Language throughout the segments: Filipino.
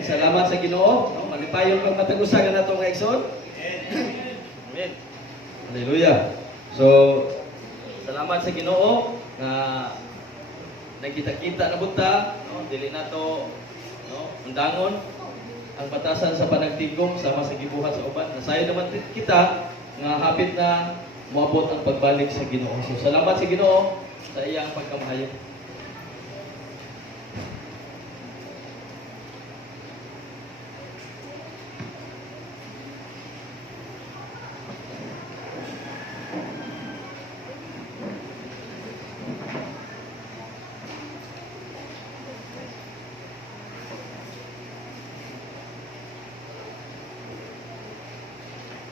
Salamat sa Ginoo. No? Malipayon kang matagusagan na ito nga igsoon. Amen. Hallelujah. So, salamat sa Ginoo na nagkita-kita na bunta, no? Dili na to, no? Undangon ang batasan sa panagtigom sama sa gibuhat sa uban. Nasayo naman kita nga hapit na moabot ang pagbalik sa Ginoo. So, salamat sa Ginoo sa iyang pagkamahayo.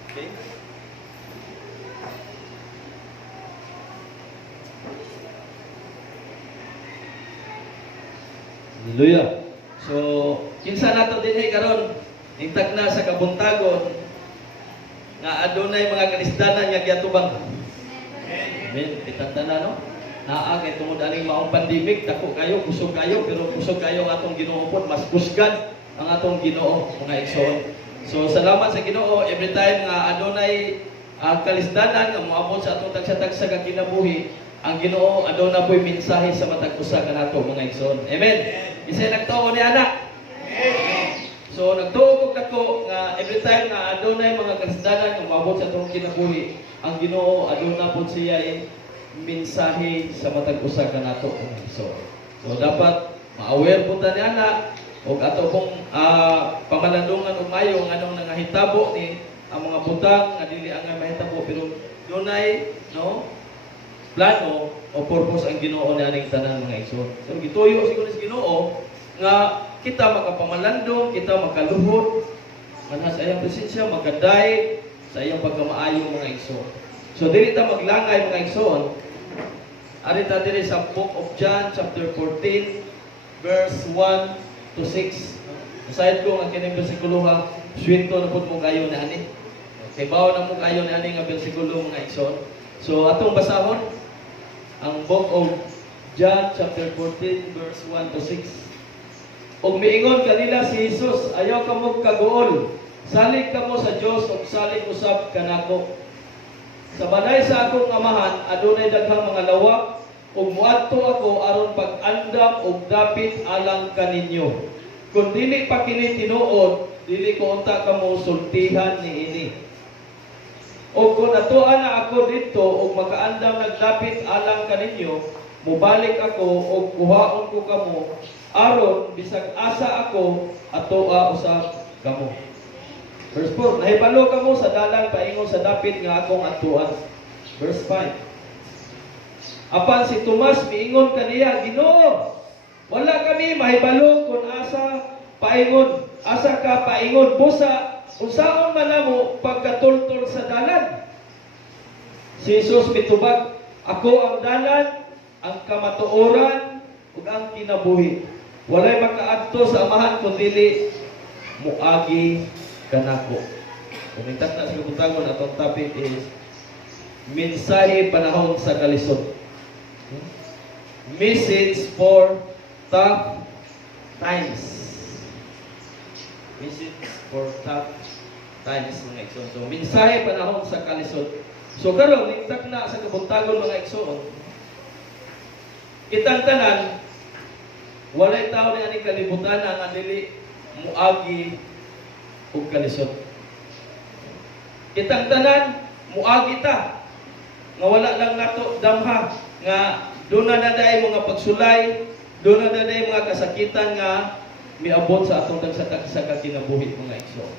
Okay? Hallelujah. So, kinsa nato dinhi karon ningtag na sa kabuntagon nga adunay mga kanisdanan nga giatubang. Amen. Kitanta na no. Naa kay tungod aning maong pandemic, dako kayo, kusog kayo, pero kusog kayo ang atong Ginoo pod, mas kusgan ang atong Ginoo mga igsoon. So salamat sa Ginoo every time nga adunay kalisdanan nga moabot sa atong tagsa-tagsa ka kinabuhi, ang Ginoo aduna po'y mensahe sa matag usa kanato mga igsoon. Amen. Isay nagtuo ni anak. Amen. So nagtuo ko nga every time nga adunay mga kalisdanan nga moabot sa atong kinabuhi, ang Ginoo aduna pod siya mensahe sa matag usa kanato mga igsoon. So dapat ma-aware po ta ni anak og ato pong pamalandungan og mayo nganong nangahitabo ni ang mga butang nga dili ang mahitabo pero dunay no plano o purpose ang Ginoo ni aning tanan mga igsoon. So gituyo siguro sa Ginoo nga kita makapamalandong, kita makaluhod manha sa iyang presensya, magaday sa iyang pagkamaayo mga igsoon. So dili ta maglangay mga igsoon. Ari ta diri sa Book of John chapter 14 verse 1 to 6. Aside ko ang kining bersikulo ha, swinto na pud mo kayo na ani. Kay bawo na mo kayo na ani nga bersikulo mga igsoon. So atong basahon ang Book of John chapter 14 verse 1 to 6. Og miingon kanila si Jesus, ayaw kamo kagool. Salig kamo sa Dios ug salig usab kanako. Sa balay sa akong amahan adunay daghang mga lawak ug muadto ako aron pag-andam og dapit alang kaninyo. Kung dili pa kini tinuod, dili ko unta kamo sultihan niini. O kung natuan na ako dito ug makaandam nagdapit alang kaninyo, mubalik ako ug kuhaon ko kamo aron bisag asa ako atoa usab kamo. Verse 4, nahibalo kamo sa dalan paingon sa dapit nga akong atuan. Verse 5, apan si Tomas miingon kaniya, Ginoo, wala kami mahibalo kung asa paingon, asa ka paingon busa, unsaon man namo pagkatultol sa dalan. Si Jesus mitubag, ako ang dalan, ang kamatuoran, ug ang kinabuhi. Walay makaadto sa amahan kundi muagi kanako. Kung itata sa kabutagon atong topic is mensahe panahon sa kalisod. Message for tough times. Message for tough times mga igsoon. So mensahe panahon sa kalisod. So karon ningtak na sa kabutagon mga igsoon. Kitang tanan walay tao ni ani kalibutan nga dili muagi ug kalisod. Kitang tanan muagi ta nga wala lang nato damha nga doon na daday mga pagsulay, doon na daday mga kasakitan nga miabot sa atong tagsa kinabuhi mga igsoon.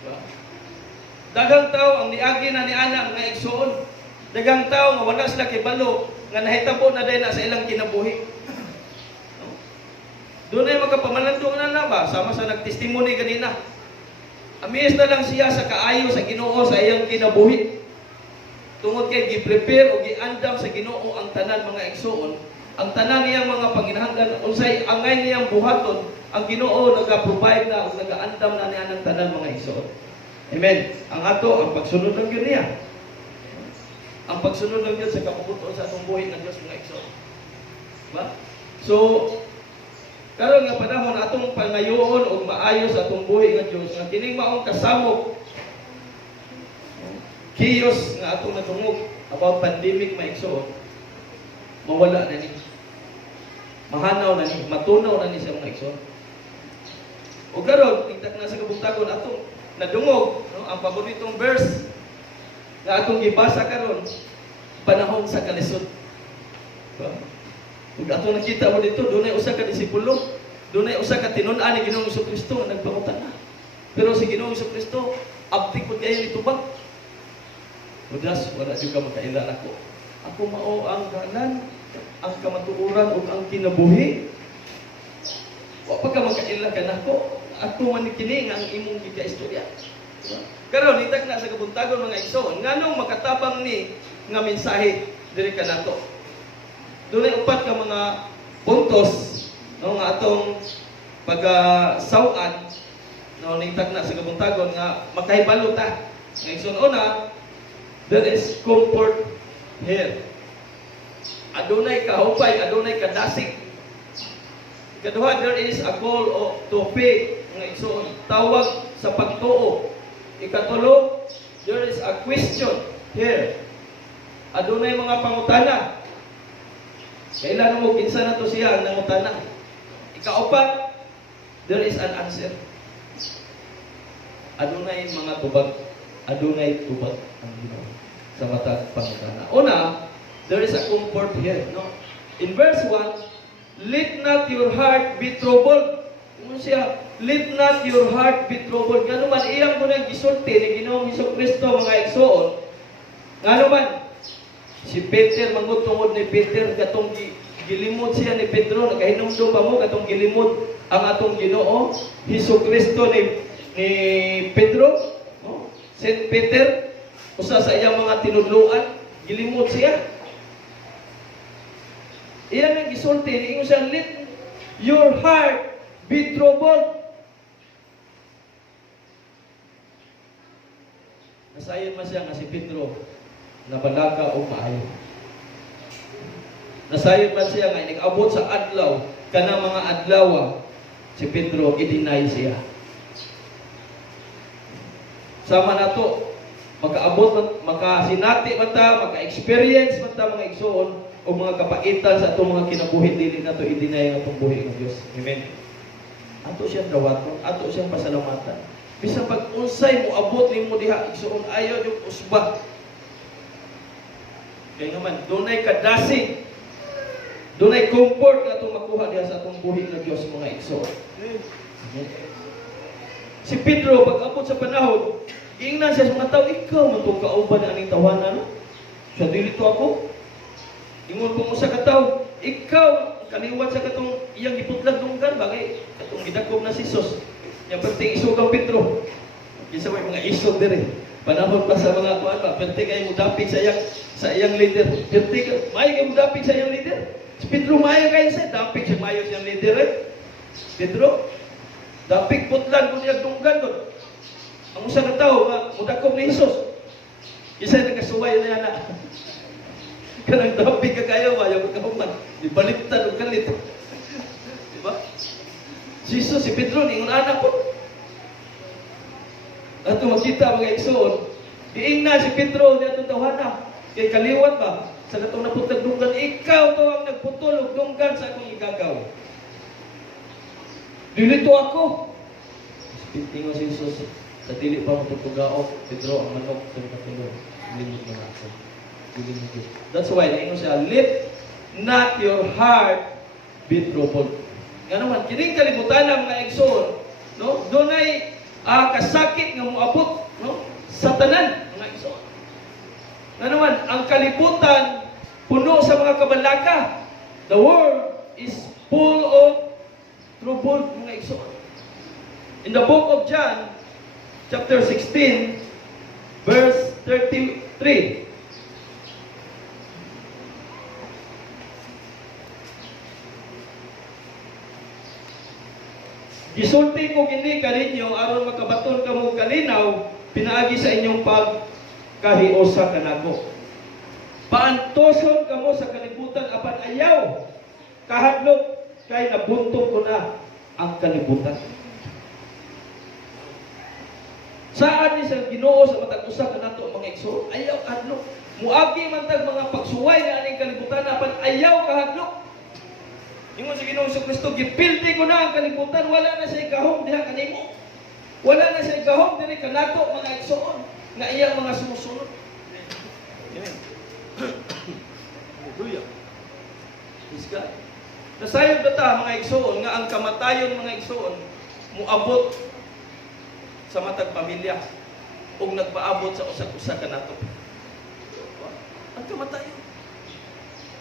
Diba? Daghang tao ang niagi na ni ana mga igsoon. Daghang tao nga wala sila kibalo nga nahitabo na day na sa ilang kinabuhi. No? Doon ay magkapamalandong na ba? Sama sa nagtestimony kanina. Amazed na lang siya sa kaayo sa Ginoo sa iyang kinabuhi. Tungod kay gi-prepare o gi-andam sa Ginoo ang tanan mga igsoon, ang tanan niyang mga panginahanglan unsay angay niyang buhaton, ang Ginoo naga-provide na ug naga-andam na niya ng tanan mga igsoon. Amen. Ang ato ang pagsunod ng Ginoo niya. Ang pagsunod ng Dios sa kabubuton sa atong buhay ng Dios mga igsoon. Diba? So Karon nga panahon atong pangayoon og maayo sa atong buhi nga Dios nga kining maong kasamok kiyos nga atong natungog about pandemic maigsoon mawala na ni. Mahanaw na ni, matunaw na ni sa mga igsoon. O karon tingtak na sa kabuntagon atong nadungog no, ang paboritong verse nga atong gibasa karon panahon sa kalisod. Ug ato nakita mo dito, dunay usa ka disipulo, dunay usa ka tinun-an ni Ginoong Jesucristo nga nagpangutan na. Pero si Ginoong Jesucristo, abtik pud kayo nitubag. Udas, wala jud ka makaila nako. Ako mao ang ganan, ang kamatuoran ug ang kinabuhi. Wa pa ka makaila ka nako. Ako man kini nga ang imong gikaistorya. Karon hitak na sa kabuntagon mga igsoon, nganong makatabang ni nga mensahe diri kanato. Dunay upat ka mga puntos no nga atong pag-sawan no ningtag na sa kabuntagon nga makahibalo ta. Nga una, there is comfort here. Adunay kahupay, adunay kadasig. Ikaduha, there is a call to faith nga igsoon, tawag sa pagtuo. Ikatulo, there is a question here. Adunay mga pangutana. Kailan mo kinsa na to siya ang nangutana. Ikaapat, there is an answer. Adunay mga tubag, adunay tubag ang Ginoo sa matag pangutana. Una, there is a comfort here, no? In verse 1, let not your heart be troubled. Ano siya? Let not your heart be troubled. Ngano man iyang munang gisulti ni Ginoong Jesucristo mga igsoon. Ngano man si Peter mangutungod ni Peter katong gilimod siya ni Pedro, nakahinumdum pa mo katong gilimod ang atong Ginoo Jesucristo ni Pedro, no? Saint Peter usa sa iyang mga tinudluan, gilimod siya. Iyan ang gisulti ni siya, let your heart be troubled. Nasayon man siya nga si Pedro nabalaga o maayo. Nasayon man siya nga nag-abot sa adlaw, kanang mga adlaw si Pedro i-deny siya. Sama na to, makaabot, makasinati man ta, maka-experience man ta mga igsoon o mga kapaitan sa atong mga kinabuhi dili na to i-deny ang atong buhi ng Dios. Amen. Ato siyang dawaton, ato siyang pasalamatan. Bisa pag unsay mo abot nimo diha igsoon ayo yung usba. Kaya naman, dunay kadasig, dunay comfort na itong makuha diha sa atong buhi ng Diyos mga igsoon. Si Pedro, pag abot sa panahon, ingnan siya sa mga tao, ikaw man itong kauban na aning tawanan, no? Siya dili to ako. Ingon ko mo sa kataw, ikaw, kaliwat sa katong iyang iputlag dunggan, bagay, katong gidakob na si Sos. Yung perting isugang Pedro. Kisa may mga isog dire. Panahon pa sa mga kuan ba, perting kayo mudapig sa iyang leader. Perting, may kayo mudapig sa iyang leader. Si Pedro, may kayo sa dapig siya, mayo siyang leader eh. Pedro, dapig putlan kung iyang dunggan doon. Ang usa ka tao, mudakob ni Jesus. Isa nagkasuway na yan na. Kanang dapig ka kayo, ayaw magkahuman. Ibaliktad o kalit. Diba? Jesus, si Pedro, ningon anak ko. At makita mga igsoon, diing na si Pedro, niya itong tawanan. Kay kaliwat ba? Sa natong naputag dunggan, ikaw to ang nagputol og dunggan sa akong igagaw. Dili to ako. Tingnan si Jesus, sa dili pa mo tugaok, Pedro ang manok sa katulog. Limit na ako. That's why, naingon siya, let not your heart be troubled. Nga naman, kining kalibutan ng mga igsoon, no? Doon ay kasakit nga moabot, no? Sa tanan, mga igsoon. Nga naman, ang kalibutan, puno sa mga kabalaka. The world is full of trouble, mga igsoon. In the book of John, chapter 16, verse 33, gisulti ko gini kaninyo aron makabaton kamo kalinaw pinaagi sa inyong pagkahiusa kanako. Paantoson kamo sa kalibutan apan ayaw kahadlok kay nabuntog ko na ang kalibutan. Saan ni sa Ginoo sa matag usa kanato mga igsoon? Ayaw hadlok. Muagi man tag mga pagsuway na aning kalibutan apan ayaw kahadlok. Ingon sa Ginoo sa Kristo, gipildi ko na ang kalibutan, wala na siya gahom diha kanimo. Wala na siya gahom diri kanato mga igsoon nga iyang mga sumusunod. Amen. Hallelujah. Praise God. Nasayod ba ta mga igsoon nga ang kamatayon mga igsoon muabot sa matag pamilya ug nagpaabot sa usa-usa kanato. Ang kamatayon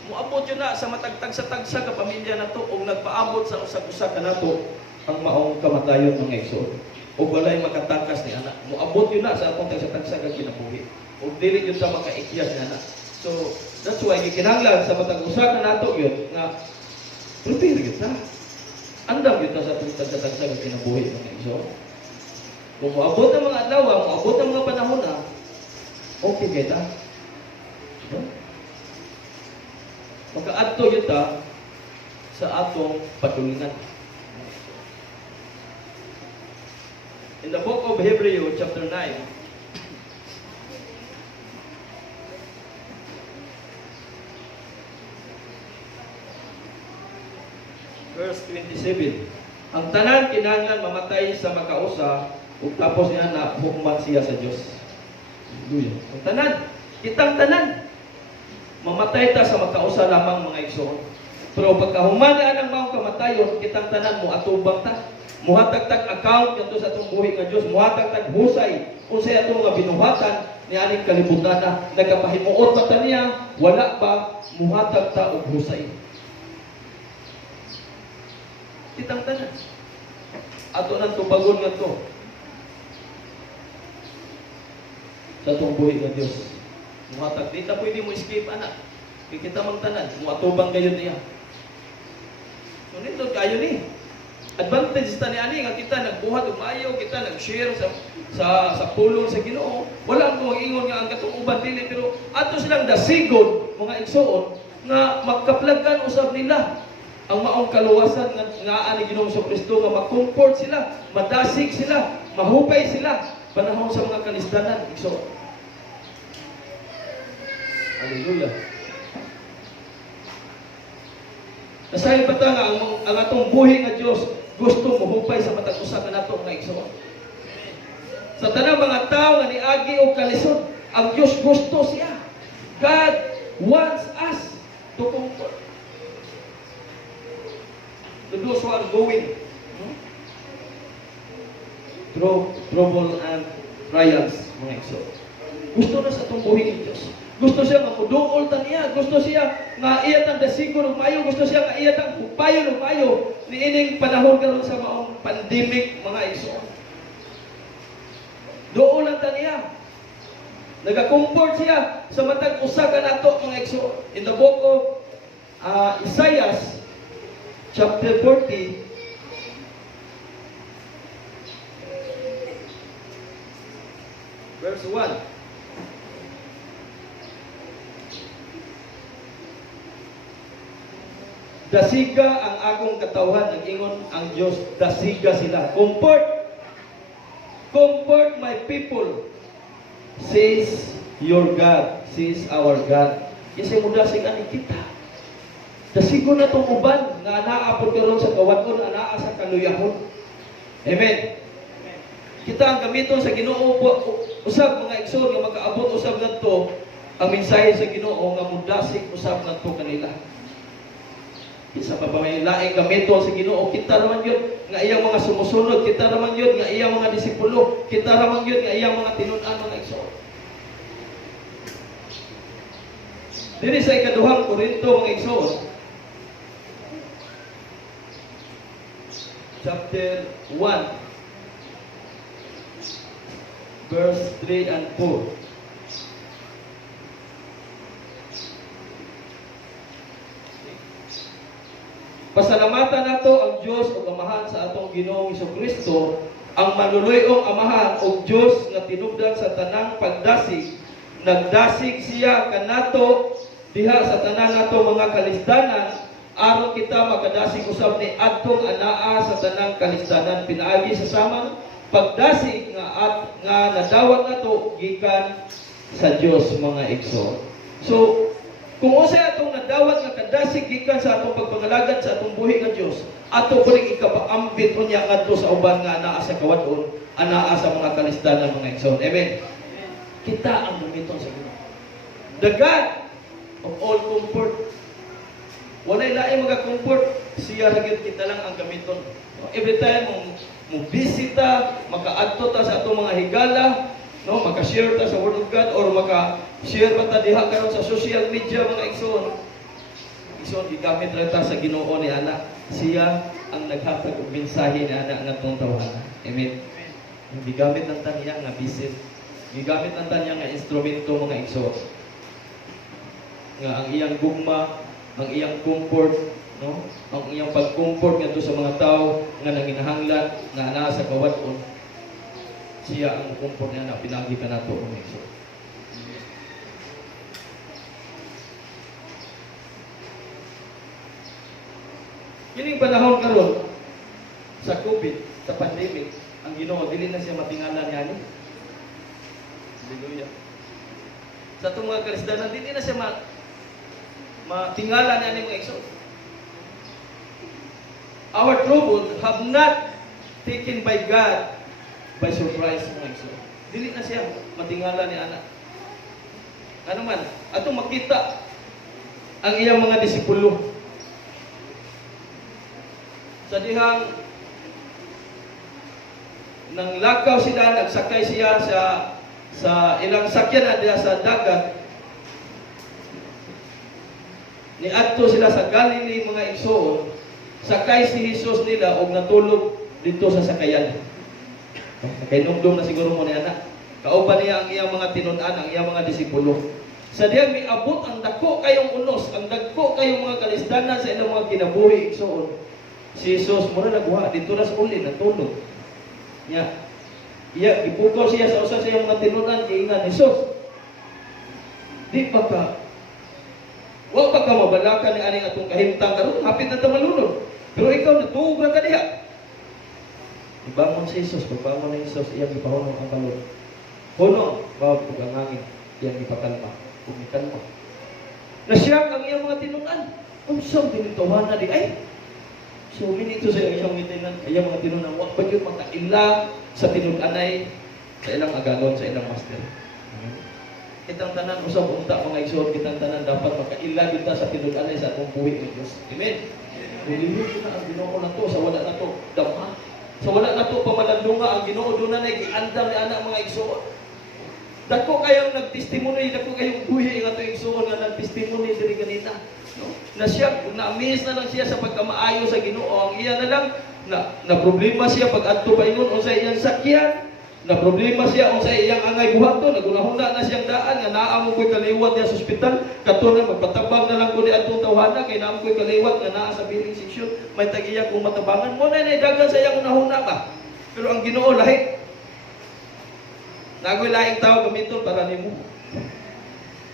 muabot yun na sa matag tagsa-tagsa ka pamilya nato ug nagpaabot sa usa-usa kanato ang maong kamatayon mga igsoon. Ug walay makatakas ni anak. Muabot yun na sa atong tagsa-tagsa ka kinabuhi. Ug dili yun sa makaikyas ni anak. So that's why gikinahanglan sa matag usa kanato yun nga prepare kita. Andam kita sa atong tagsa-tagsa ka kinabuhi mga igsoon. Kung maabot ang mga adlaw, maabot ang mga panahon na, okay kita. Makaadto kita sa atong patulingan. In the book of Hebrews, chapter 9, verse 27, ang tanan kinahanglan mamatay sa makausa, ug tapos niya na hukman siya sa Dios. Hallelujah. Ang tanan, kitang tanan mamatay ta sa makausa lamang mga igsoon. Pero pagkahumana ang maong kamatayon, kitang tanan mo atubang ta. Muhatag-tag account kanto sa atong buhi nga Dios, muhatag-tag husay unsay atong nga binuhatan ni aning kalibutan na nagapahimuot pa ta niya, wala ba muhatag ta og husay. Kitang tanan. Ato nang tubagon nga to sa itong buhay ng Diyos. Muhatag, di ta pwede mo escape, anak. Kita magtanan, muatubang kayo niya. So, nito kayo ni. Advantage ta ni ani nga kita nagbuhat og maayo, kita nag-share sa pulong sa Ginoo. Wala mo ingon nga ang katong uban dili, pero ato silang dasigon mga igsoon nga magkaplagan usab nila ang maong kaluwasan nga ani Ginoong Kristo nga mag-comfort sila, madasig sila, mahupay sila panahon sa mga kalisdanan igsoon. Hallelujah. Nasayo pa nga ang atong buhi nga Dios gusto mohupay sa matag usa kanato nga igsoon. Sa tanang mga tao nga niagi og kalisod, ang Dios gusto siya. God wants us to comfort to those who are going through trouble and trials mga igsoon. Gusto na sa atong buhi ng Dios. Gusto siya nga muduol ta niya, gusto siya nga iyatang dasigon og mayo, gusto siya nga iyatang hupayon og mayo niining panahon karon sa maong pandemic mga igsoon. Duol ta niya. Naga-comfort siya sa matag usa kanato mga igsoon. In the book of Isaiah chapter 40 verse 1. Dasiga ang akong katawhan, nag-ingon ang Diyos, dasiga sila. Comfort my people, says your God, says our God. Kasi mo dasig ani kita. Dasigo na itong uban, nga naapod karon sa kawaton, anaa sa kaluyahon. Amen. Kita ang gamiton sa Ginoo, usab mga igsoon nga makaabot usab ngadto ang mensahe sa Ginoo nga mudasig usab ngadto kanila. Isa pa ba may laing gamiton sa Ginoo, kita naman yun nga iyang mga sumusunod, kita naman yun nga iyang mga disipulo, kita naman yun nga iyang mga tinun-an mga igsoon. Dili sa ikaduhang Korinto mga igsoon, chapter 1 verse 3 and 4. Pasalamatan nato ang Dios ug Amahan sa atong Ginoong Kristo, ang manuluy-ong Amahan ug Dios nga tinubdan sa tanang pagdasig. Nagdasig siya kanato diha sa tanan nato mga kalisdanan aron kita makadasig usab ni adtong anaa sa tanang kalistanan pinaagi sa samang pagdasig nga nadawat nato gikan sa Dios mga igsoon. So kung unsay atong nadawat nga kadasig gikan sa atong pagpangalagad sa atong buhi nga Dios, ato pulig ikapaambit unya ngadto sa uban nga anaa sa kawadon, anaa sa mga kalisdanan mga igsoon. Amen. Kita ang gamiton sa Ginoo. The God of all comfort. Walay lain mga comfort, siya ra gyud kita lang ang gamiton. Every time mo bisita, makaadto ta sa atong mga higala, no, maka-share ta sa Word of God or maka-share pa ta diha karon sa social media mga igsoon. Igsoon gigamit ra ta sa Ginoo ni ana. Siya ang naghatag og mensahe ni ana ngadtong tawhana. Amen. Gigamit lang ta niya nga bisit. Gigamit lang ta niya nga instrumento mga igsoon. Nga ang iyang gugma, ang iyang comfort, no? Ang iyang pag-comfort ngadto sa mga tao nga nanginahanglan nga anaa sa kawadon. Siya ang comfort niya na pinagi ka nato mga igsoon. Kining panahon karon sa COVID, sa pandemic, ang Ginoo dili na siya matingalan niya. Hallelujah. Sa itong mga Kristiyanan, dili na siya matingala niya mga igsoon. Our trouble have not taken by God by surprise mga igsoon. Dili na siya matingala ni ana. Ano man, atong makita ang iyang mga disipulo. Sa dihang nang lakaw sila, nagsakay siya sa ilang sakyanan diha sa dagat. Niadto sila sa Galilee mga igsoon, sakay si Jesus nila og natulog dito sa sakayan. Kay nungdom na siguro mo ni anak. Kauban niya ang iyang mga tinud-an, ang iyang mga disipulo. Sa diyan may abot ang dako kayong unos, ang dako kayong mga kalisdanan sa ilang mga kinabuhi igsoon. Si Jesus mura nagwa dito na sa uli natulog. Nya. Iya ipukaw siya sa usa sa iyang mga tinud-an kay ingan Jesus. Di pa ka wa pa ka mabalakan ni aning atong kahimtang karon hapit na ta malunod. Pero ikaw natuog na ka diha. Ibangon si Jesus, pagbangon ni Jesus iyang gipahunong ang balod. Huno, bawag pug ang hangin, iyang gipakalma, kumikalma. Nasiyang ang iyang mga tinud-an. Unsang dinituhan na di ay. So minito sa iyang mitinan, iyang mga tinud-an wa pa gyud makaila sa tinud-anay sa ilang agagon, sa ilang master. Kitang tanan usab unta mga igsoon, kitang tanan dapat makaila kita sa tinud-anay sa atong buhi ni Dios. Amen. Dili na ang Ginoo nato sa wala nato damha. Sa wala nato pamalandunga ang Ginoo do na giandam ni anak mga igsoon. Dako kayong nagtestimony, dako kayong buhi nga ato igsoon nga nagtestimony diri kanina. No? Na siya na-amaze na lang siya sa pagkamaayo sa Ginoo. Ang iya na lang na problema siya pag adto pa ingon unsay iyang sakyan. Na problema siya unsay iyang angay buhaton, nagunahuna na siyang daan nga naa mo koy kaliwat diha sa ospital, kadto na magpatabang na lang ko ni adtong tawhana kay naa mo koy kaliwat nga naa sa billing section, may tag-iya kung matabangan mo na dagan sa iyang unahuna ba. Pero ang Ginoo lahi. Nagoy laing tao gamiton para nimo.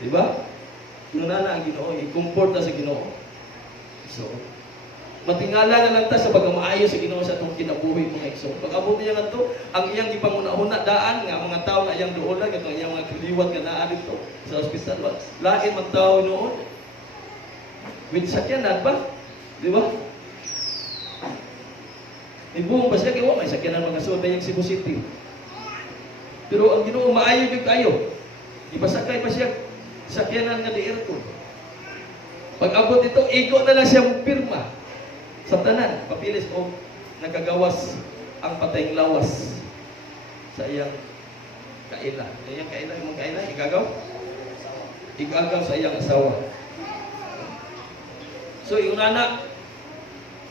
Di ba? Yun na ang Ginoo, i-comfort ta sa Ginoo. So, matingala na lang ta sa pagkamaayo sa Ginoo sa atong kinabuhi mga igsoon. Pag abot niya ngadto, ang iyang gipanguna-una daan nga mga tawo na iyang duolan katong iyang mga kaliwat nga naa dito sa ospital. Lain man tawo noon. With sakyanan ba? Di ba? Ibuong ba siya kaya may sakyanan mga soda yung Cebu City. Pero ang Ginoo maayo gyud kayo. Ipasakay pa siya sakyanan nga di aircon. Pag abot ito, igo na lang siya pirma. Sa tanan, papilis o nagagawas ang patayng lawas sa iyang kaila. Iyang kaila, yung kaila, igagaw? Igagaw sa iyang asawa. So, yung anak,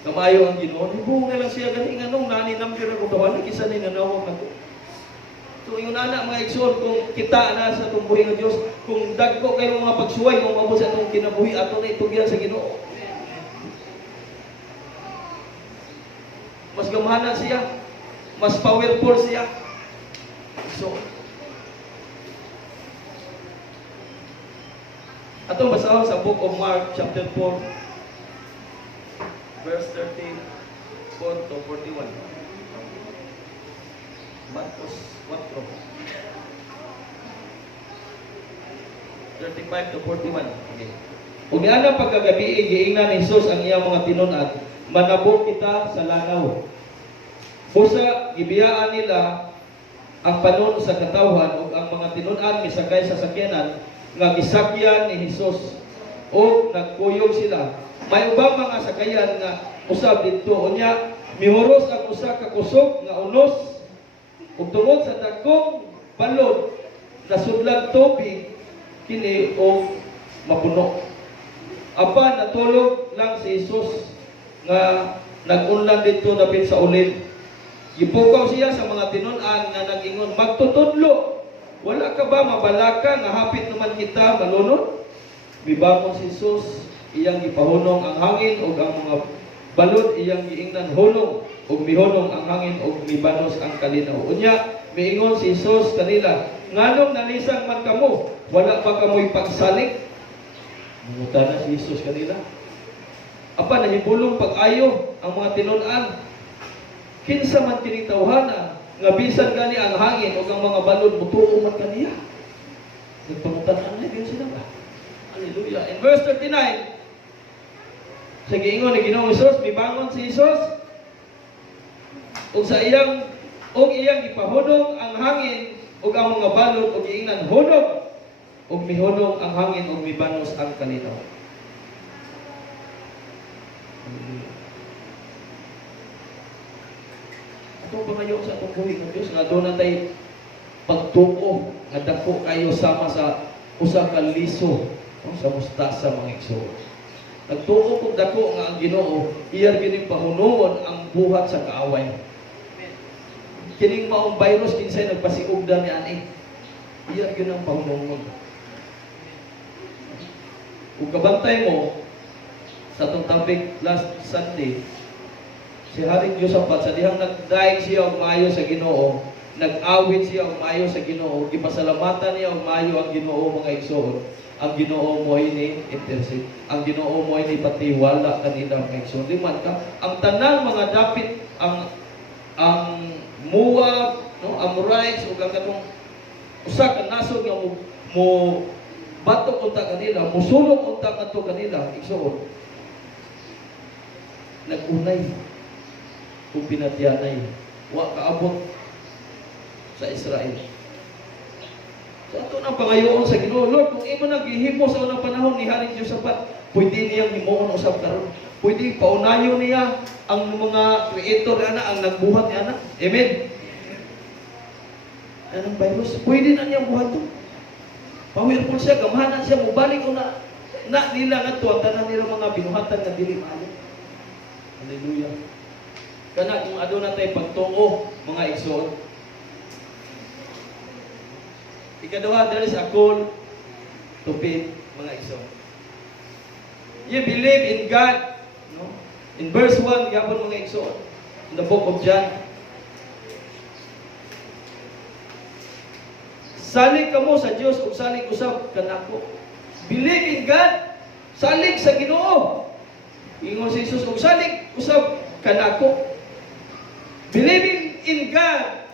kamayo ang Ginoo, ibuong na lang siya galing anong nani number ako dawan, kisa ni nanawag na ko. So, yung anak mga igsoon, kung kita na sa itong buhi ng Diyos, kung dagko kayo mga pagsuway, kung mabos sa itong kinabuhi, ato na itugyan sa Ginoo. Mas gamahanan siya. Mas powerful siya. So, atong basahon sa Book of Mark, chapter 4. verse 34 to 41. Marcos 4. 35 to 41. Okay. Ug niana pagkagabi giingnan ni Jesus ang iyang mga tinun-an, manabot kita sa langaw. Busa gibiyaan nila ang panon sa katawhan ug ang mga tinun-an misakay sa sakyanan nga gisakyan ni Jesus o nagkuyog sila. May ubang mga sakayan nga usab didto unya mihuros ang usa ka kusog nga unos ug tungod sa dagkong balod nasudlan tubig kini o mapuno. Apan natulog lang si Jesus nga nagunlan dito dapit sa ulin. Gipukaw siya sa mga tinun-an nga nag-ingon, magtutudlo. Wala ka ba mabalaka nga hapit naman kita malunod? Mibangon si Jesus, iyang gipahunong ang hangin ug ang mga balod iyang giingnan hunong ug mihunong ang hangin ug mibanos ang kalinaw. Unya miingon si Jesus kanila, nganong nalisang man kamo? Wala pa kamoy pagsalig? Mangutana si Jesus kanila. Apa nahibulong pag-ayo ang mga tinun-an? Kinsa man kini tawhana nga bisan gani ang hangin ug ang mga balod mutuo man kaniya. Nagpangutan-an na sila ba? Hallelujah. In verse 39, sa giingon ni Ginoong Hesus, mibangon si Jesus ug sa iyang ipahunong ang hangin ug ang mga balod ug giingnan hunong ug mihunong ang hangin ug mibanos ang kalinaw. Atong pangayo sa atong buhi ng Diyos nga doon natay pagtuo nga dako kayo sama sa usa ka liso sa mustasa mga igsoon. Nagtuo kog dako nga ang Ginoo iyar gining pahunungon ang buhat sa kaaway. Kining maong virus kinsay nagpasiugda ni ani. Iyar gyud ang pahunungon. Ug kabantay mo sa atong topic last Sunday, si Haring Josaphat sa dihang nagdaig siya og maayo sa Ginoo, nag-awit siya og maayo sa Ginoo, gipasalamatan niya og maayo ang Ginoo mga igsoon. Ang Ginoo mo ini intercede. Ang Ginoo mo ini patiwala kanila mga igsoon. Liman ka ang tanang mga dapit ang Moab, no, Amorites ug ang katong usa ka nasod nga mo batok unta kanila, musulong unta kadto kanila igsoon. Nagunay kung pinatiyanay wa kaabot sa Israel. So ato nang pangayoon sa Ginoo, Lord, kung imo naghihimo sa unang panahon ni Haring Josaphat, pwede niyang himuon usab karon. Pwede paunayon niya ang mga creator ana ang nagbuhat niya ana. Amen. Anong virus? Pwede na niyang buhaton. Power po siya, gamahanan siya, mubalik ko na nila nga to, ang tanan nila mga binuhatan na dili maayo. Hallelujah. Kana kung adto na tay pagtuo mga igsoon. Ikaduha, there is a call to faith mga igsoon. You believe in God, no? In verse 1, gapon mga igsoon, in the book of John. Salig kamo sa Dios ug salig usab kanako. Believe in God, salig sa Ginoo. Ingon si Jesus ug salig usab kanako. Believing in God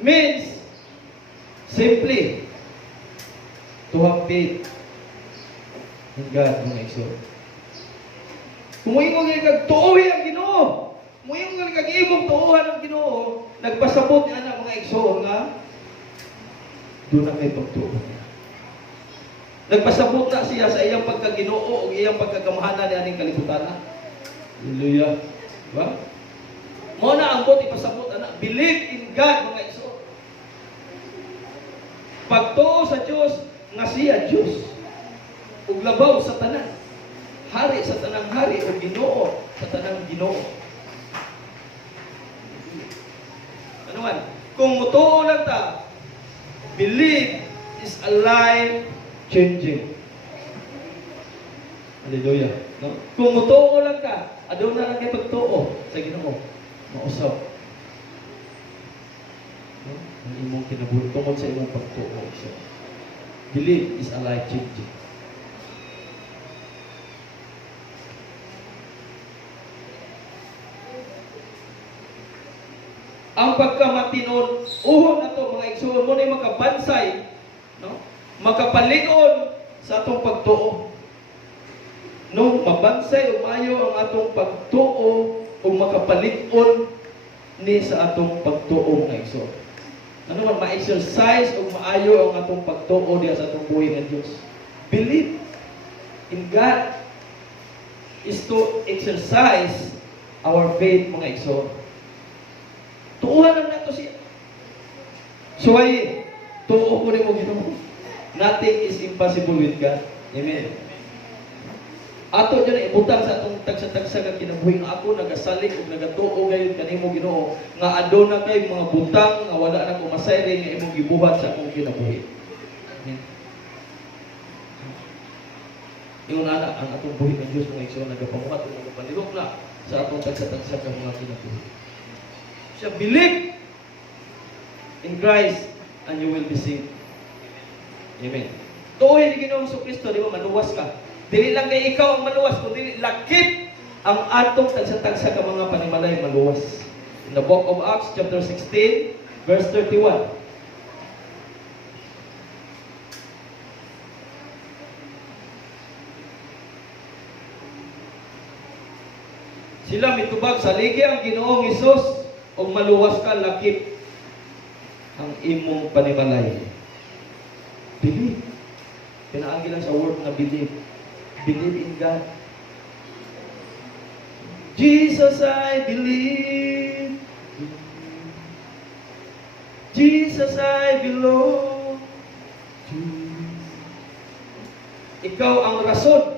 means simply to have faith in God mga igsoon. Kung ingon nga kag tuoy ang Ginoo, kung ingon nga kag imong tuohan ang Ginoo, nagpasabot niya na mga igsoon nga doon na may pagtuo niya. Nagpasabot na siya sa iyang pagkaginoo o iyang pagkagamahanan ni aning kalibutan. Hallelujah. Diba? Mo na ang bot ipasabot na. Believe in God mga igsoon. Pagtuo sa Diyos nga siya Diyos. Ug labaw sa tanan. Hari sa tanang hari o Ginoo sa tanang Ginoo. Ano man? Kung mutuo lang ta, belief is a life-changing. Hallelujah. No? Kung mutuo lang ka, adun na lang kay pagtuo sa Ginoo. Mausap. No? Ang imong kinabuhi tungkol sa imong pagtuo. So, belief is a life-changing. ang pagkamatinon, uhon na to mga igsoon mo na makabansay, no? Makapalingon sa atong pagtuo. Nung mabansay umayo ang atong pagtuo o makapalingon ni sa atong pagtuo mga igsoon. Ano man ma-exercise o maayo ang atong pagtuo diya sa atong buhay ng Diyos. Believe in God is to exercise our faith mga igsoon. Tuuhan lang nato siya. So ay, tuo ko rin mo Ginoo. Nothing is impossible with God. Amen. Ato dyan ibutang sa atong tagsa-tagsa nga kinabuhi nga ako nagasalig ug nagatuo gayon kanimo Ginoo nga aduna kay mga butang nga wala na ko masayri nga imong gibuhat sa akong kinabuhi. Amen. Yung ana ang atong buhi ng Dios mga igsoon nagapamuhat ug nagapanilok na sa atong tagsa-tagsa ka mga kinabuhi. So believe in Christ and you will be saved. Amen. Tuoy ni Ginoong Kristo di ba maluwas ka. Dili lang kay ikaw ang maluwas kundi lakip ang atong tagsa-tagsa ka mga panimalay maluwas. In the book of Acts chapter 16 verse 31. Sila mitubag sa ligi ang Ginoong Hesus ug maluwas ka lakip ang imong panimalay. Believe. Pinaagi lang sa word na believe. Believe in God. Jesus, I believe. Jesus, I belong to you. Ikaw ang rason.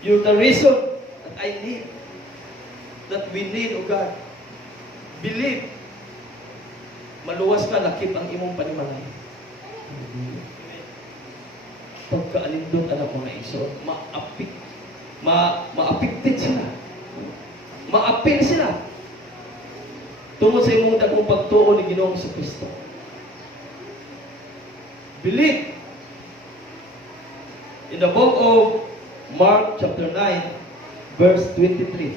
You're the reason that I need. That we need, O God. Believe. Maluwas ka, lakip ang imong panimalay. Pagkaalindot anak mga igsoon, ma-affected sila. Ma-appeal sila. Tungod sa imong dakong pagtuo ni Ginoong Kristo. Believe. In the book of Mark chapter 9 verse 23.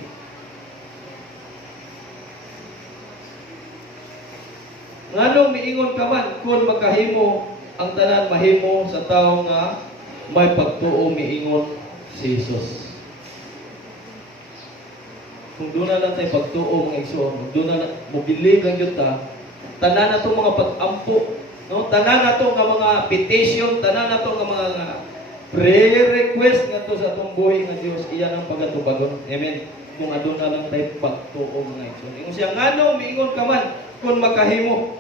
Nganong miingon ka man kung makahimo ang tanan mahimo sa tawo nga may pagtuo miingon si Jesus. Kung doon na lang tayo pagtuo mga igsoon, kung doon na lang mobilive lang yun ta, tanan na itong mga pag-ampo, no? Tanan na itong mga petition, tanan na itong mga prayer request nga to sa itong buhay nga Diyos, iyan ang pagatubagon. Amen. Kung doon na lang tayo pagtuo mga igsoon. Kung siya nganong miingon ka man kung makahimo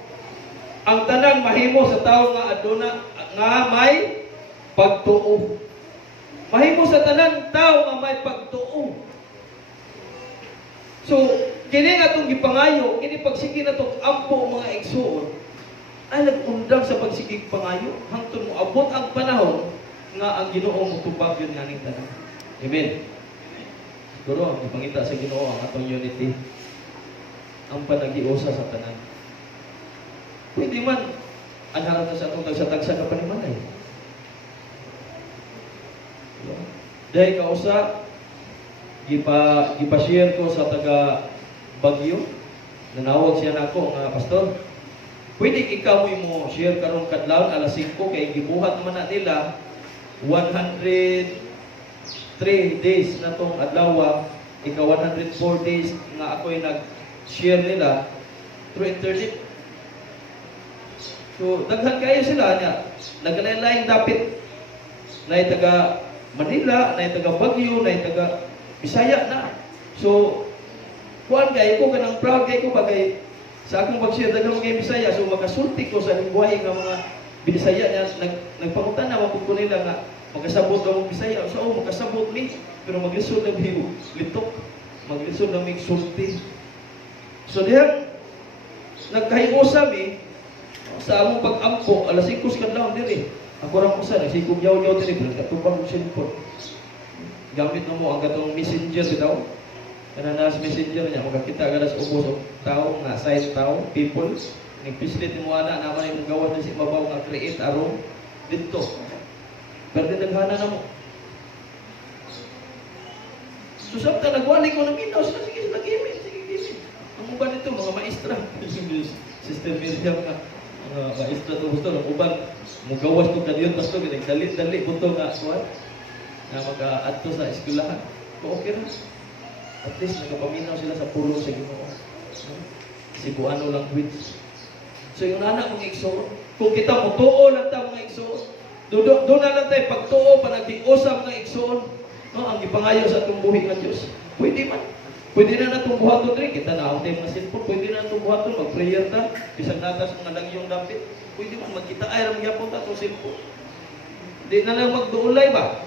ang tanan mahimo sa tawo nga aduna nga may pagtuo. Mahimo sa tanan tawo nga may pagtuo. So, kini nga itong gipangayo, kini pagsigi na itong ampo mga igsoon, ay nag-undang sa pagsigig pangayo, hangtod mo abot ang panahon nga ang Ginoo motubag yun nga ning tanan. Amen. Siguro, ang ipangita sa Ginoo ang atong unity, ang panagiusa sa tanan. Pwede man, anharap na sa atong tagsa-tagsa ka panimalay. Dahil kausa, gipa-share ko sa taga Bagyo, nanawag siya nako nga pastor. Pwede ikaw mo share karon kadlawon alas 5 kay gibuhat naman na nila 103 days na tong adlaw, ikaw 104 days nga ako'y nag-share nila through internet. So, daghan kayo sila niya. Naglain-lain dapit. Nay taga Manila, nay taga Baguio, nay taga Bisaya na. So, kuan kayo ko kanang proud kayo ko bagay sa akong pag-share daghang mga Bisaya. So, makasulti ko sa lingwahe nga mga Bisaya niya. Nagpangutan na mapud ko nila nga makasabot ang Bisaya. So, makasabot ni pero maglisod na biyo litok. Maglisod na mig sulti. So, diyan nagkahiusam sa among pag-ampo, alas 5 kadlaw diri. Ako ra usa nagsikog yaw-yaw diri pero katubang mo cellphone. Gamit na mo ang gatong messenger bitaw. Kana na sa messenger niya makakita ka sa ubos og tao nga side tao, people. Ning pislit mo ana naman imong gawas na si mabaw nga create aron didto. Pero daghana na mo. Susab ta nagwali ko ng Windows sige lagi. Ang uban ito, mga maestra. Sister Miriam nga, mga maestra to gusto, ang uban, mugawas to kadiyon, basta dali buto nga, kuwan, na maka-adto sa eskwelahan. So, okay na. At least, nagapaminaw sila sa pulong sa Ginoo. Cebuano language. So, yung anak mong igsoon, kung kita mo, tuo lang tayo mga igsoon, doon na lang tayo pagtuo, panagtiusap ng igsoon, no, ang ipangayo sa itong buhi ng Diyos. Pwede man. Pwede na natong buhaton rin. Kita na tayo mga cellphone. Pwede na natong buhaton. Mag-prayer ta. Bisang natas mga lagyong dapit. Pwede man. Magkita ay ramgyapon ta itong cellphone. Di na lang magduulay ba?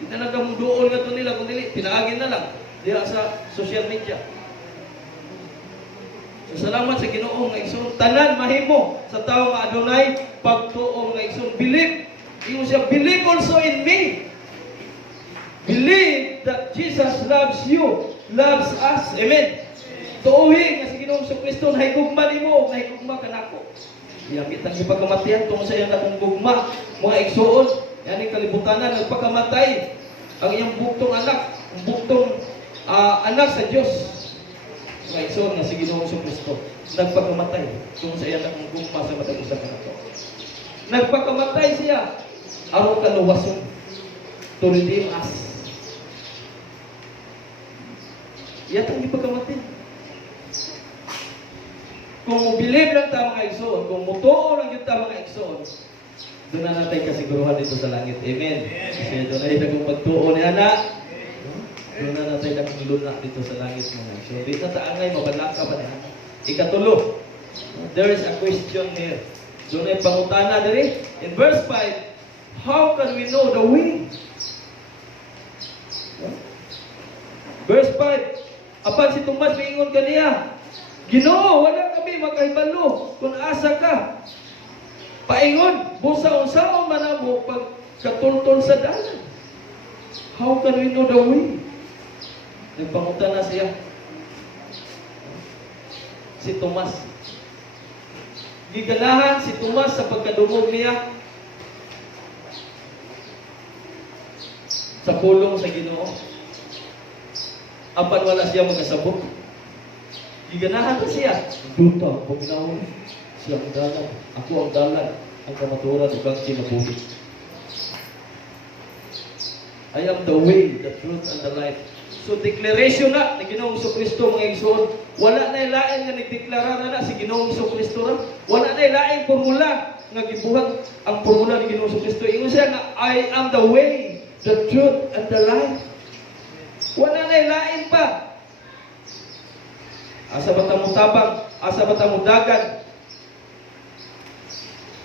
Di na lang magduol nga ito nila. Kung dili, pinaagin na lang. Diya sa social media. So, salamat sa Ginoo nga igsoon. Tanan mahimo sa tao nga adunay pagtuo nga igsoon. Believe. Yung siya, believe also in me. Believe that Jesus loves you, loves us. Amen. Tuuhin nga si Ginoong Kristo na higugma nimo, na higugma kanako. Iyamit ang ipagkamatian tungkol sa iyang katong gugma, mga igsoon, yan ang kalibutanan, nagpakamatay ang iyang buktong anak, ang buktong anak sa Diyos. Mga igsoon nga si Ginoong Kristo, nagpakamatay tungkol sa iyang katong gugma sa matag-usa kanako. Nagpakamatay siya, aron kaluwason, to redeem us. Yatang ipagkamatin. Kung believe lang ta mga igsoon, kung mutuo lang yung ta mga igsoon, doon na natin kasiguruhan dito sa langit. Amen. Kasi doon na yung pagtuo ni anak. Doon na natin nakiluna dito sa langit mga igsoon. Di na taangay, mabalaka pa niya. Ikatulo, there is a question here. Doon ay pangutana diri. In verse 5, how can we know the way? Verse 5, apan si Tomas miingon kaniya, Ginoo, wala kami makahibalo kung asa ka. Paingon, busa-unsaon man namo pagkatultol sa dalan. How can we know the way? Nagpangutan na siya. Si Tomas. Giganahan si Tomas sa pagkadungog niya sa pulong sa Ginoo. Apan wala siya magkasabot. Giganahan na siya. Duta, paminahon. Siya ang dalan. Ako ang dalan. Ang kamaturan ug ang kinabuhi. I am the way, the truth, and the life. So, declaration na ni Ginoong Kristo mga igsoon. Wala na ilain nga nagdeklara na si Ginoong Kristo ra. Wala na ilain formula nga gibuhat ang formula ni Ginoong Kristo. Ingon siya nga, I am the way, the truth, and the life. Wala na ilain pa. Asa ba tamo tabang? Asa ba tamo dagan?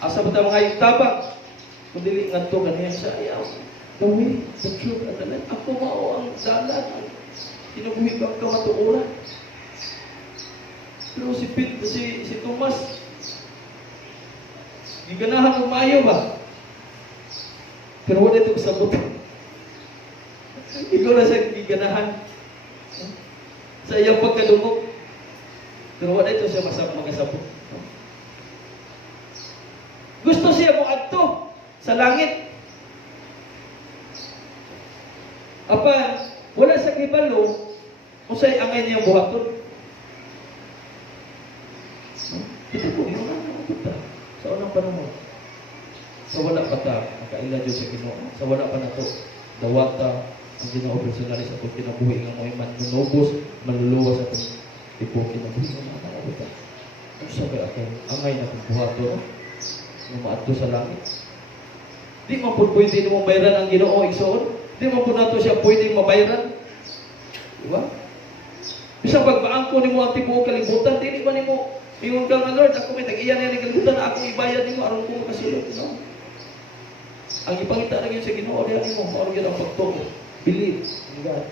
Asa ba tamo hayop tabang? Kung dili ngadto kaniya sa ayaw. The way, the truth, and the life. Ako mao ang dalan. Kinabuhi ang kamatuoran. Pero si Tomas, giganahan umayo ba? Pero wala ito kasabot. Ikaw na siya giganahan sa iyang pagkadungog. Pero wala ito siya makasabot. Gusto siya mo adto sa langit. Apan, wala sa kibalo, usay angay niyang buhaton. Ito po, yung nakakita sa unang panahon. Sa wala pa ta, makaila Diyos sa Ginoo. Sa wala pa na to, dawata, ang Ginoo personalis sa itong kinabuhi ng mga iman, manubos, maluluwa sa itong tipo kinabuhi ng mga nakakita. Ang sabi ako, angay na itong buhaton, na maadto sa langit. Di man po pwede mo bayaran ang Ginoo igsoon. Di man po nato siya pwedeng mabayaran. Diba? Bisang pagbaangko ni mo ang tibuok kalibutan, di ba ni mo, ingon ka nga, Lord, ako may tag-iyan na kalibutan, ako ibayad ni mo, aron ko makasulot. No? Ang ipangita na yun sa Ginoo, diyan ni mo, maroon yun ang pagtuko. Believe in God.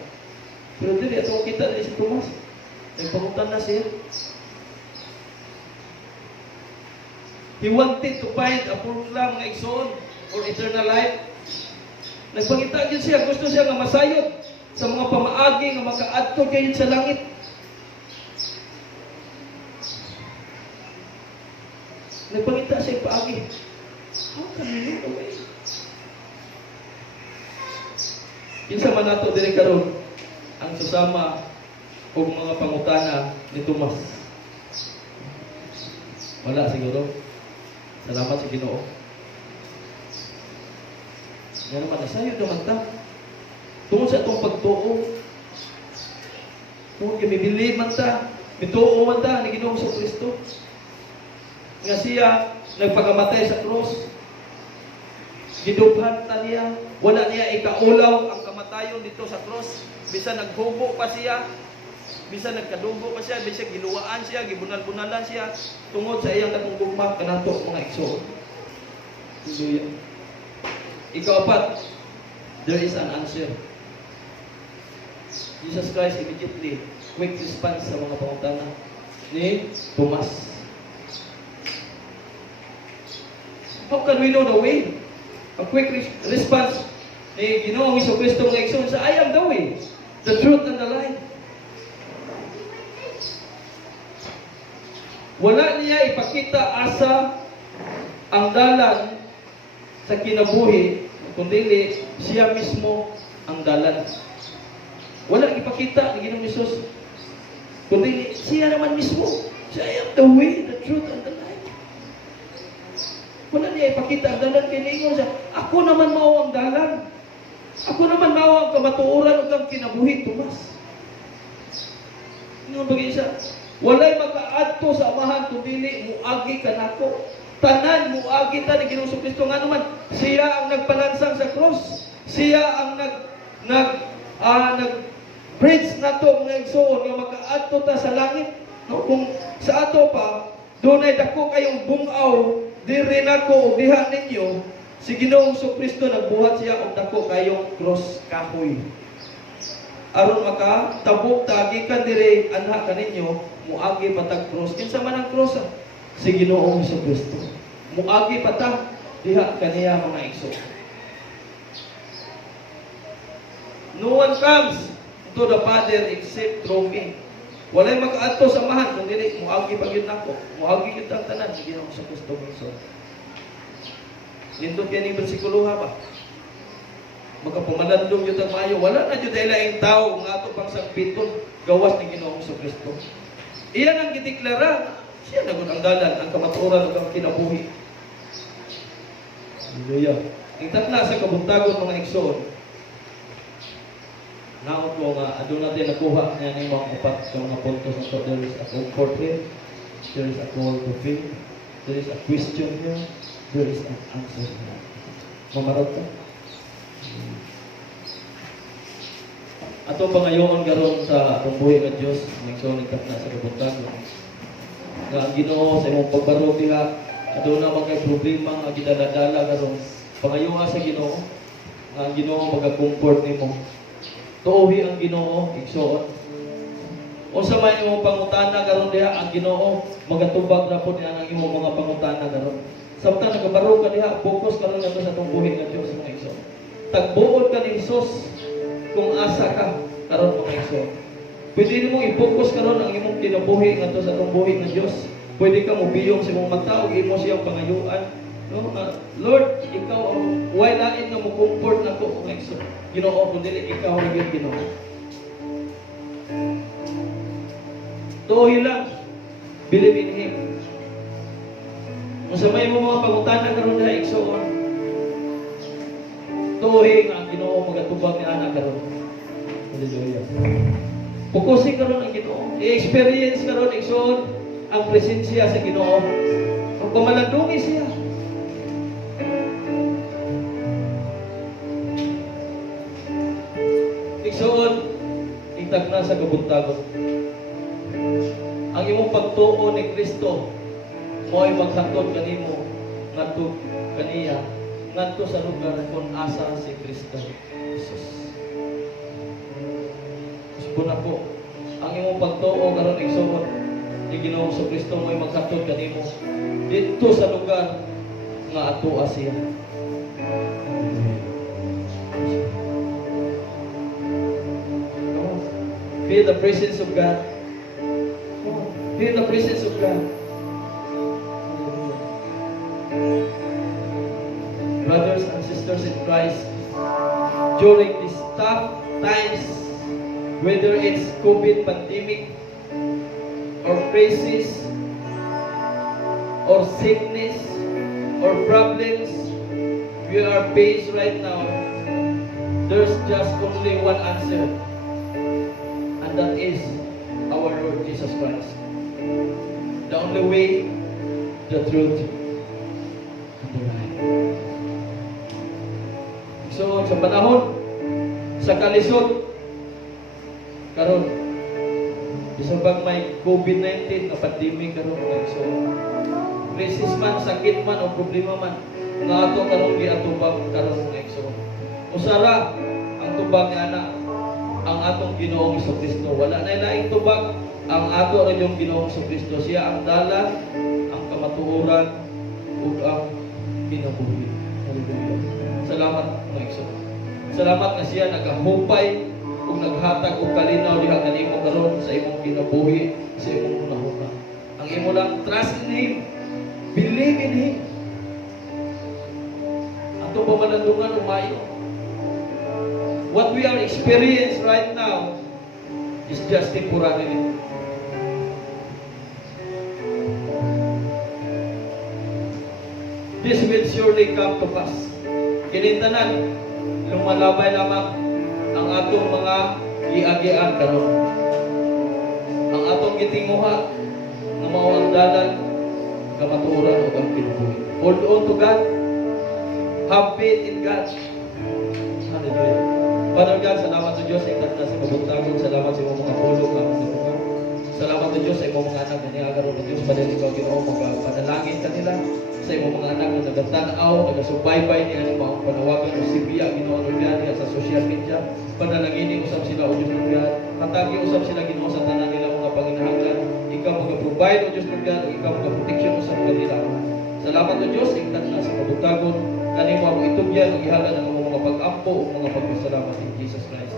Pero dili, ito kita na si Tomas. Nagpangutan na siya. He wanted to find a formula, mga igsoon, for eternal life. Nagpangita yun siya, gusto siya nga masayot sa mga pamaagi nga makaadto kayo sa langit. Nagpangita siya paagi. How can we know the way? Kinsa man nato diri karon ang susama og mga pangutana ni Tomas? Wala siguro. Salamat sa Ginoo. Nga naman, nasayo naman ta. Tungkol sa itong pagtuo. Tungkol yung bibili man ta. Bituo man ta ni Ginoong sa Kristo. Nga siya nagpagamatay sa cross. Gidubhan ta niya. Wala niya ikaulaw ang kamatayon dito sa cross. Bisa naghubo pa siya. Bisa nagkadugo pa siya. Bisa giluwaan siya. Gibunal-bunalan siya. Tungod sa iyang nagugugma. Kanato mga igsoon. Hallelujah. Ika-apat, there is an answer. Jesus Christ immediately quick response sa mga pangutana ni Tomas. How can we know the way? A quick response ni Ginoong Jesucristo ng igsoon sa I am the way, the truth and the life. Wala niya ipakita asa ang dalan sa kinabuhi, kundi siya mismo ang dalan. Wala ipakita ni Ginoong Hesus, kundi siya naman mismo. Siya am the way, the truth, and the life. Wala niya ipakita ang dalan kay Ningon siya. Ako naman mao ang dalan. Ako naman mao ang kamatuoran ug ang kinabuhi, Tomas. Ingon bagay siya. Walay makaadto sa amahan kundi muagi kanako. Tanan muagi ta ni Ginoong Jesucristo nga naman siya ang nagpalansang sa cross. Siya ang bridge nato mga igsoon nga makaadto ta sa langit. No, kung sa ato pa dunay dako kayong bungaw diri nako ug diha ninyo, si Ginoong Jesucristo nagbuhat siya og dako kayong cross kahoy. Aron makatabok ta gikan diri anha kaninyo muagi patag cross. Kinsa man ang cross? Si Ginoong Jesucristo. Muagi patag diha kaniya mga igsoon. No one comes to the Father except through me. Walay makaadto sa amahan kung dili muagi pagyud nako. Muagi gyud ang tanan si Ginoong Jesucristo mga. Nindot kini bersikulo ba? Magkapumalandong yun ang maayo. Wala na yun dahil laing tao nga ito pang sagpiton gawas ni Ginoong Jesucristo. Iyan ang gitiklara. Siya nagun ang dalan, ang kamatuoran, ang kinabuhi. Hallelujah. Ang tatla sa kabuntagon mga igsoon. Naot mo nga, doon natin nakuha niya ng mga upat sa mga puntos ng so, there is a comfort here, there is a call to faith, there is a question here, there is an answer here. Mamarot ka? Ato pangayoon karon sa atong buhi nga Dios, nagsuon ni tatla sa kabuntagon. Nga ang Ginoo sa imong pagbaro diha, aduna man kay problema nga gidala-dala karon. Pangayoon sa Ginoo, nga ang Ginoo maga-comfort nimo. Tuohi ang Ginoo, igsoon. O sa may imong pangutana karon diha, ang Ginoo magatubag na po niya ang imong mga pangutana karon. Samtang nagabaro ka diha, focus karon nga sa atong buhi nga Dios mga igsoon. Tagbuod ka ni Jesus kung asa ka karon mga igsoon. Pwede mo i-focus karon ang imong kinabuhi ngadto sa atong buhi nga Dios. Pwede ka mobiyong sa imong mata ug imo siyang pangayuan. No, Lord, ikaw ang walain nga mo comfort nako mga igsoon. Ginoo kun dili ikaw ra gyud Ginoo. Tuoy lang. Believe in Him. Kung sa may mga pangutana karon diha igsoon, tuoy nga ang Ginoo magatubag ni ana karon. Hallelujah. Fokusin karon ang Ginoo. I-experience karon igsoon ang presensya sa Ginoo. Kung kumalandungi siya. Igsoon, itag na sa kabuntagon. Ang imong pagtuo ni Kristo mo'y maghatod kanimo ngadto kaniya ngadto sa lugar kung asa si Kristo Jesus. Subon ako, ang imong pagtuo karon igsoon ni Ginoong Jesucristo mo'y maghatod kanimo dito sa lugar nga atoa siya. Feel the presence of God. Feel the presence of God. Brothers and sisters in Christ, during these tough times, whether it's COVID pandemic, or crisis or sickness or problems we are faced right now, there's just only one answer, and that is our Lord Jesus Christ. The only way, the truth, and the life. So, sa panahon, sa kalisod, karon, bisabang may COVID-19 na pandemic karon, so, crisis man, sakit man, o problema man, nga ato karon giatubag karon, so, usara ang tubag nga na ang atong Ginoong Jesucristo. Wala na laing tubag, ang ato rin yung Ginoong Jesucristo. Siya ang dalan, ang kamatuoran, ug ang kinabuhi. Hallelujah. Salamat, mga igsoon. Salamat na siya nagahupay ug naghatag og kalinaw diha kanimo karon sa imong kinabuhi, sa imong hunahuna. Ang imo lang trust in Him, believe in Him. Ato pa manandungan umayo. What we are experiencing right now is just temporary. This will surely come to pass. Kinintanan, lumalabay lamang ang atong mga giagian karon. Ang atong gitinguha nga mao ang dalan kamatuoran ug ang kinabuhi. Hold on to God. Have faith in God. Hallelujah. Father God, salamat sa Diyos sa ikat na sa kabuntagon. Salamat sa imong mga pulong ang natutunan. Salamat sa Diyos sa imong mga anak na niagaron ng Diyos. Padali ikaw Ginoo, magpanalangin kanila sa imong mga anak na nagatanaw, nagasubaybay niya ng mga panawagan o sibiya, Ginoo niya sa social media. Panalangin usap sila o Diyos ng God. Matagi usap sila Ginoo sa tanan nila mga panginahanglan. Ikaw mag-provide o Diyos ng God, o ikaw mag-protection usap kanila. Salamat o Diyos, ikat na sa kabuntagon. Kanimo ang itugyan, ang ihalan ng mga pag-ampo o mga pagpasalamat in Jesus Christ.